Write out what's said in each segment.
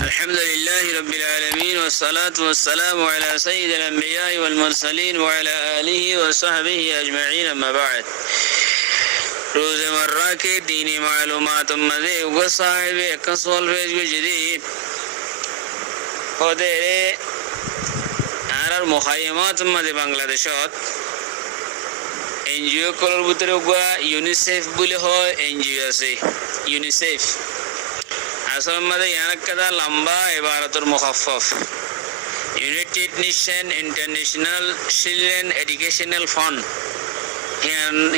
الحمد لله رب العالمين والصلاة والسلام على سيد الأنبياء والمرسلين وعلى آله وصحبه أجمعين أما بعد روزمرہ کے دینی معلومات مدے و صاحب کسول فیج جدید خودے আর মুখাইমাত মধ্যে বাংলাদেশত NGO colour ভিতরে ইউনিসেফ বলে হয় এনজিও আছে ইউনিসেফ আসল মধ্যে ইয়ানকাদা লম্বা ইবারতুল মুখাফফ united nation international children educational fund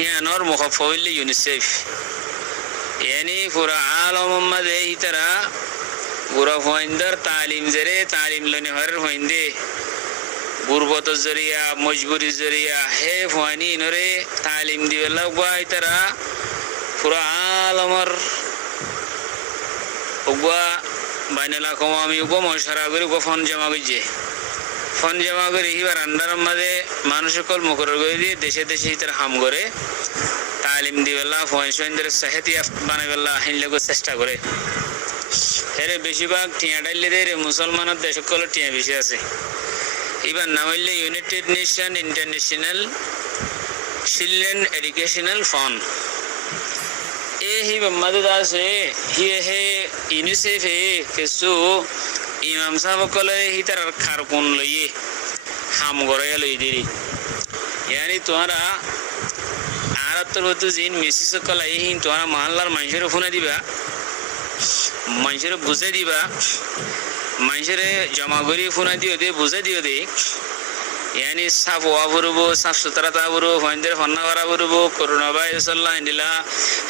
ইয়ানোর মুখাফফ হইল ইউনিসেফ यानी पूरा आलम मध्य ही तरह पूरा फाइंदर तालीम जरे तालीम लेने हर फाइंदे गुरबत जरिया मजबूरी जरिया है फानी नरे तालीम दिवला हुआ इतरा पूरा आलमर हुआ बाइनला कौमी हुआ मशरा करी हुआ फंड जमा करी ही बार अंदर मध्य मानुषिक कल मुकर्रर करी देशे देशे इतरा हम करे तालीम दिवला फाइंदर सेहत याफ्त बने वाला हिंले को चेष्टा करे हेरे बेशिबाग टिया डाले दे रे मुसलमान देश कल टिया बेशी आसे इबार नाम हইলে united nation international children educational fund এ হি মদদ আছে হি হে ইউনিসেফ হে কেসু ইমাম সাহেব কলে হি তার খারকুন লইয়ে হাম গরে লই দিরি यानी তোমারা আরাতর হতো জিন মেসেজ কলে হি তোমারা মহল্লার মানুষের ফোন দিবা মানুষের বুঝে দিবা মানুষের জমা করি ফোনা দিও দে বুঝে দিও দে यानी साफ हुआ बुरुबो साफ सुथरा था बुरु फाइंदर फन्ना करा बुरुबो कोरोना वायरस अल्लाह इंडिला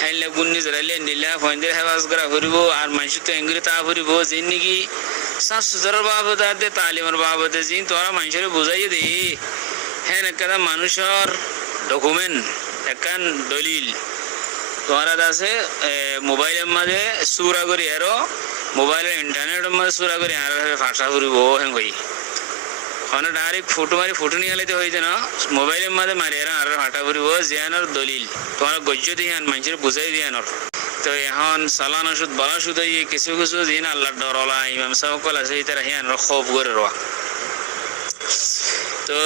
हैले गुन्नी जराले इंडिला फाइंदर हैवास करा बुरुबो और मानसु तो एंग्री था बुरुबो जिंदगी साफ सुथरा बाबत आते तालीमर बाबत जिन तोरा मानसुरे बुझाइए दे है न कदा मानुषर डॉक्यूमेंट एकान दलिल तोरा दासे मोबाइल मध्य सूरा करी यारो मोबाइल इंटरनेट में सूरा करी यार भाषा बुरुबो हैं कोई खाना डायरेक्ट फोटो मारी फोटो नहीं आले तो होई ना मोबाइल में मारे मारे यार हाटा बुरी वो ज़ियानर दलील तुम्हारा गज्जो दिया मंजिल बुझाई दिया नर तो यहाँ सालाना शुद्ध बड़ा शुद्ध ये किसी दिन अल्लाह डरोला इमाम साहब को लगे इधर यहाँ नर खौफ करे रहा तो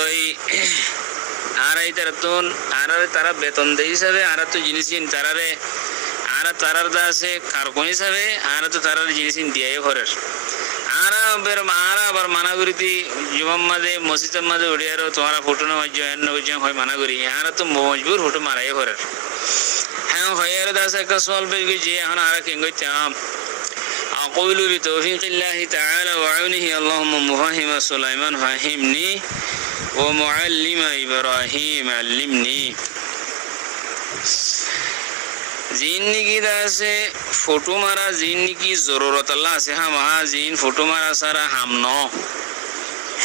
आरा इधर तो आरा तारा बेतन दे सबे आरा तो जिनिसिन तारा रे आरा तारा दासे कारकोनी सबे आरा तो तारा जिनिसिन दिया ये खरे आरा बर माना करी थी जुम्मा मधे मस्जिद मधे उड़ियारो तुम्हारा फोटो ना वज्जो है न वज्जो कोई माना करी आरा तो मजबूर फोटो मारा ये खरे हैं खैर दासे का सवाल पे कि जी हम आरा किंगो चाम अक़ूलु बितौफ़ीक़िल्लाहि तआला व औनिही अल्लाहुम्मा मुफ़हिम सुलाइमान फ़हिमनी व मुअल्लिम इब्राहीम अल्लिमनी जिंदगी दासे फोटो मारा जिंदगी जरूरत अल्लाह से हम जिन फोटो मारा सारा हम नो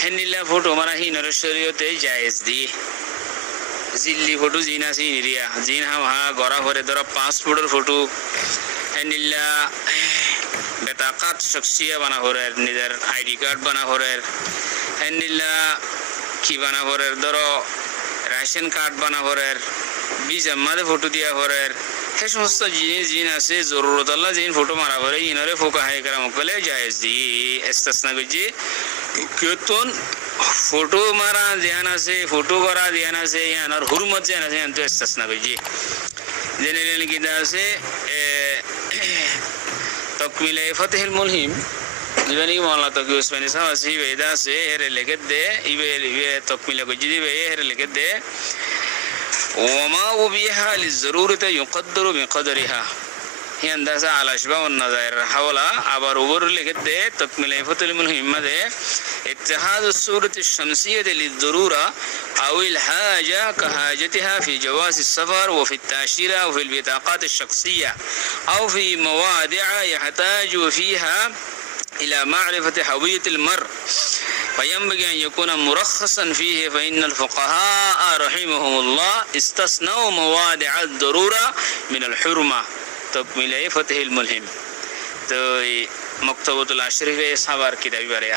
हेनिला फोटो मारा ही नरशरियते जायज दी जिल्ली फोटो जीना सी निरिया जिन हम गरा भरे दरा पासपोर्टर फोटो हेनिला बेताकात शख्सिया बना हो रहा है निधर आईडी कार्ड बना हो रहा है हेनिला की बना हो रहा है दरो राशन कार्ड बना हो रहा है बीजा मादे फोटो दिया हो रहा है है समस्त जिन আছে জরুরত আল্লাহ জিন ফটো মারা করে ইনরে ফোকা হাই করা মকলে জায়েজ দি ইস্তিসনা গজি কিয়তন ফটো মারা ধ্যান আছে ফটো করা ধ্যান আছে ইয়ানার হুরমত ধ্যান আছে আন্ত ইস্তিসনা গজি জেনারেল কি দা আছে তাকমিলে ফাতহুল মুলহিম जीवनी मौला तो कि उसमें निशा वसी वेदा से हेरे लेके दे इवे तकमिले गजी दी वे हेरे लेके दे وما وبيها للضرورة يقدر بقدرها هي اندازة على أشباه النظائر حولها عبر عبور لكده تكمل فتل المهمة ده اتخاذ الصورة الشمسية للضرورة أو الحاجة كحاجتها في جواز السفر وفي التأشيرة وفي البطاقات الشخصية أو في مواضع يحتاج فيها إلى معرفة هوية المرء فينبغي أن يكون مرخصا فيه فإن الفقهاء رحمهم الله استثنوا مواضع الضرورة من الحرمة تكمل فتح الملهم तो मकतबत अशरीफ साबार किताबी बारे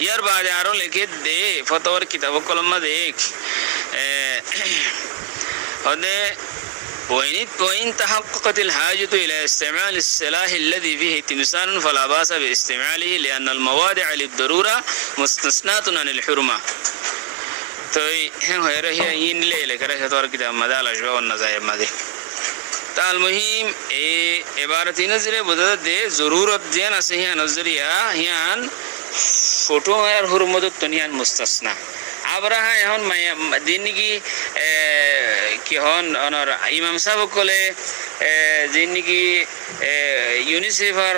यार बाद यारो लेके दे फतवर किताब कलम में देख और दे وإن تحققت الحاجة إلى استعمال السلاح الذي فيه تمثال فلا بأس باستعماله لأن الموادع للضرورة مستثناة عن الحرمة. তো হ্যাঁ হয়ে রহিয়া ইনলে লেখা রেখে তোর কিতাব মাদে আল আশবা ওয়ান নাজায়েব মাদে তাল মুহিম এবার তিন নজরে বোঝা দে জরুরত যেন আছে হিয়ান নজরিয়া হিয়ান ফটো আর হুরমত তনিয়ান মুস্তাসনা আবরাহা এখন দিন কি হন অনর ইমাম সাহেব কলে যিন কি ইউনিসেফার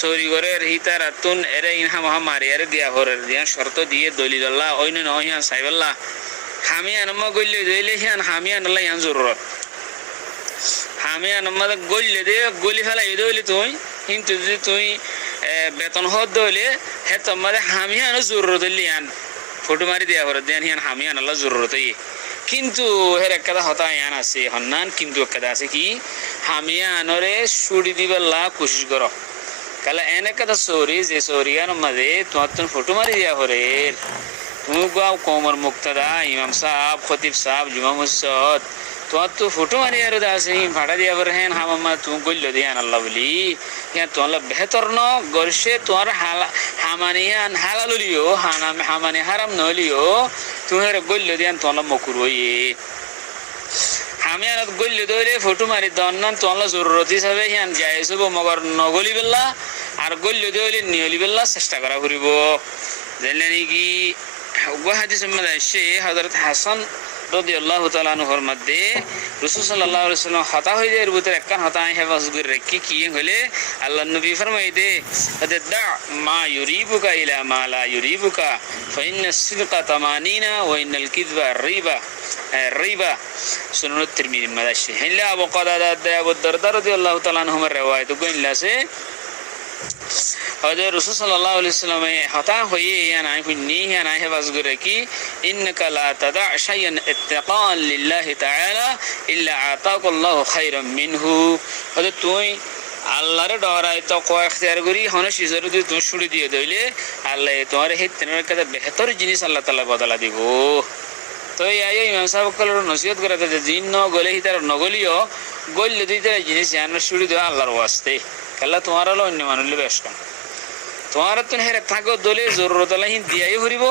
সৌরিগরের হিতার আতুন এরে ইনহা মহামারী এরে দিয়া হরের দিয়া শর্ত দিয়ে দলিল্লাহ অন্য নহিয়ান সাইবাল্লাহ হামিয়ান আম্মা গল্লে দইলে হিয়ান হামিয়ান আল্লাহ ইয়ান জরুরত হামিয়ান আম্মা গল্লে দে গলি ফেলা এই দইলে তুই কিন্তু যদি তুই বেতন হদ দইলে হে তোমার হামিয়ানও জরুরত লিয়ান ফটো মারি দিয়া হরে দেন হিয়ান হামিয়ান আল্লাহ জরুরত কিন্তু হের একটা হতা ইয়ান আছে হন্নান কিন্তু একটা আছে কি হামিয়ানরে ছুড়ি দিবাল্লাহ কোশিশ করো কালা এনে কথা সৌরি যে সৌরিয়ান মাঝে তোমার ফটো মারি দিয়া হরে তুমি গাও কোমর মুক্তাদা ইমাম সাহেব খতিব সাহেব জুমা মুসদ তোমার তো ফটো মারি আর আছে ভাড়া দিয়া হরে হেন হামাম্মা তুমি গল্ল দিয়ান আল্লাহ বলি ইয়া তোমার বেহতর ন গরসে তোমার হামানিয়ান হালাল লিও হামানি হারাম নলিও তুমি গল্ল দিয়ান তোমার মকুর হইয়ে হামিয়ানত গল্ল দইলে ফটো মারি দন্নান তোমার জরুরত হিসাবে হিয়ান যাইস হবো মগর নগলি বেল্লা আর গল্য দইলে নিয়লি বেল্লা চেষ্টা করা করিব জানলে নাকি হাদিস আসছে হযরত হাসান রাদিয়াল্লাহু তাআলা আনহুর মধ্যে রাসূল সাল্লাল্লাহু আলাইহি ওয়াসাল্লাম হতা হয়ে যায় ভিতরে একটা হতা হেফাজ করে রেখে কি হলে আল্লাহর নবী ফরমাইতে দা মা ইউরিবুকা ইলা মা লা ইউরিবুকা ফাইন্নাস সিদকা তামানিনা ওয়া ইন্নাল কিযবা রিবা সুনান তিরমিজি মাদাশে হিলা আবু কাদাদা আবু দারদা রাদিয়াল্লাহু তাআলা আনহুর riwayat কইলা আছে হযরত রাসূল সাল্লাল্লাহু আলাইহি ওয়াসাল্লাম হতা হয়ে ইয়ানা কুনি ইয়ানা হেফাজ করে কি ইন্নাকা লা তাদা শাইয়ান ইত্তাকান লিল্লাহি তাআলা ইল্লা আতাকাল্লাহু খায়রাম মিনহু হযরত তুই আল্লাহর ডরাই তো কয় ইখতিয়ার করি হনে সিজর যদি তুই ছুড়ি দিয়ে দইলে আল্লাহ তোমার হিতনের কাছে বেহতর জিনিস আল্লাহ তাআলা বদলা দিব তো এই ইমাম সাহেব কলর নসিহত করে যে জিন ন গলে হিতার নগলিও গল্লে দিতে জিনিস জান ছুড়ি দেওয়া আল্লাহর ওয়াস্তে কাল্লা তোমার হলো অন্য মানুষের বেশ কম তোমার তো হেরে থাকো দলে জরুরত আল্লাহ দিয়াই ভরিব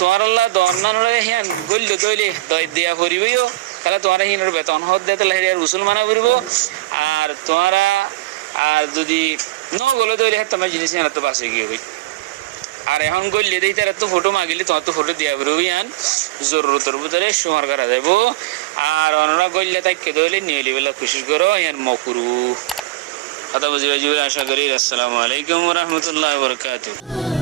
তোমার আল্লাহ দন্নান হিয়ান গল্য দইলে দিয়া ভরিবইও তাহলে তোমার হিনের বেতন হদ দিয়ে তাহলে হেরিয়ার উসুল মানা ভরিব আর তোমারা আর যদি ন গলে দইলে তোমার জিনিস এনে তো বাঁচে গিয়ে হই আর এখন গল্লে দিই তারা তো ফটো মাগিলে তোমার তো ফটো দিয়া বেরোবি আন জরুরতের ভিতরে সুমার করা যাব আর অনরা গল্লে তাকে দইলে নিয়ে বেলা কোশিশ করো ইয়ান মকুরু কথা বুঝিবা আশা করি। আসসালামু আলাইকুম ওয়া রাহমাতুল্লাহি ওয়া বারাকাতুহু।